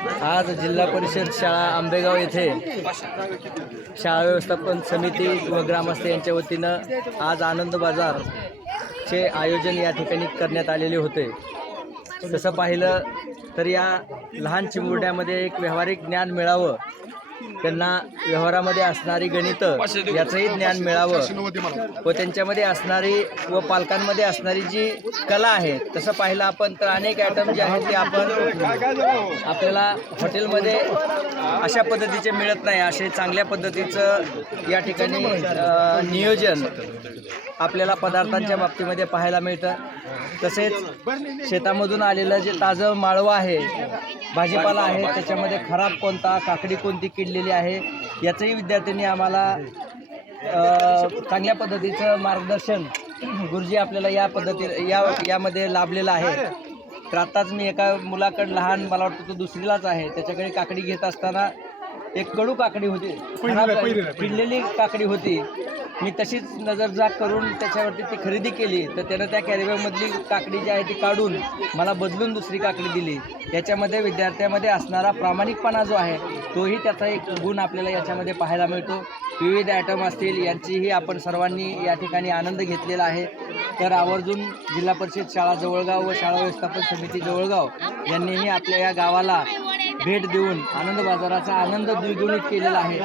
आज जिल्हा परिषद शाळा आंबेगाव येथे शाळा व्यवस्थापन समिती व ग्रामस्थ यांच्या वतीनं आज आनंद बाजारचे आयोजन या ठिकाणी करण्यात आलेले होते। तसं पाहिलं तर या लहान चिमुरड्यामध्ये एक व्यावहारिक ज्ञान मिळावं, त्यांना व्यवहारामध्ये असणारी गणित याचंही ज्ञान मिळावं व त्यांच्यामध्ये असणारी व पालकांमध्ये असणारी जी कला आहे, तसं पाहिलं आपण तर अनेक आयटम जे आहेत ते आपण आपल्याला हॉटेलमध्ये अशा पद्धतीचे मिळत नाही। असे चांगल्या पद्धतीचं या ठिकाणी नियोजन आपल्याला पदार्थांच्या बाबतीमध्ये पाहायला मिळतं। तसेच शेतामधून आलेलं जे ताजं माळवं आहे, भाजीपाला आहे, त्याच्यामध्ये खराब कोणता, काकडी कोणती किडलेली आहे, याचंही विद्यार्थ्यांनी आम्हाला चांगल्या पद्धतीचं मार्गदर्शन गुरुजी आपल्याला यामध्ये लाभलेलं आहे। तर आत्ताच मी एका मुलाकडे, लहान मला वाटतं तो दुसरीलाच आहे, त्याच्याकडे काकडी घेत असताना एक कडू काकडी होती, खराब किडलेली काकडी होती। मी तशीच नजरजाग करून त्याच्यावरती ती खरेदी केली, तर त्यानं त्या कॅरीबॅगमधली काकडी जी आहे ती काढून मला बदलून दुसरी काकडी दिली। याच्यामध्ये विद्यार्थ्यामध्ये असणारा प्रामाणिकपणा जो आहे तोही त्याचा एक गुण आपल्याला याच्यामध्ये पाहायला मिळतो। विविध आयटम असतील यांचीही आपण सर्वांनी या ठिकाणी आनंद घेतलेला आहे। तर आवर्जून जिल्हा परिषद शाळा जवळगाव व शाळा व्यवस्थापन समिती जवळगाव यांनीही आपल्या या गावाला भेट देऊन आनंद बाजाराचा आनंद द्विगुणित केलेला आहे।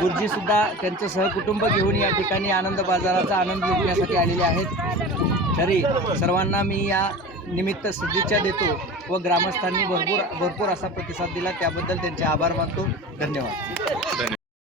गुरुजीसुद्धा त्यांचं सहकुटुंब घेऊन या ठिकाणी आनंद बाजाराचा आनंद लुटण्यासाठी आलेले आहेत। तरी सर्वांना मी या निमित्त सदिच्छा देतो व ग्रामस्थांनी भरपूर असा प्रतिसाद दिला, त्याबद्दल त्यांचे आभार मानतो। धन्यवाद।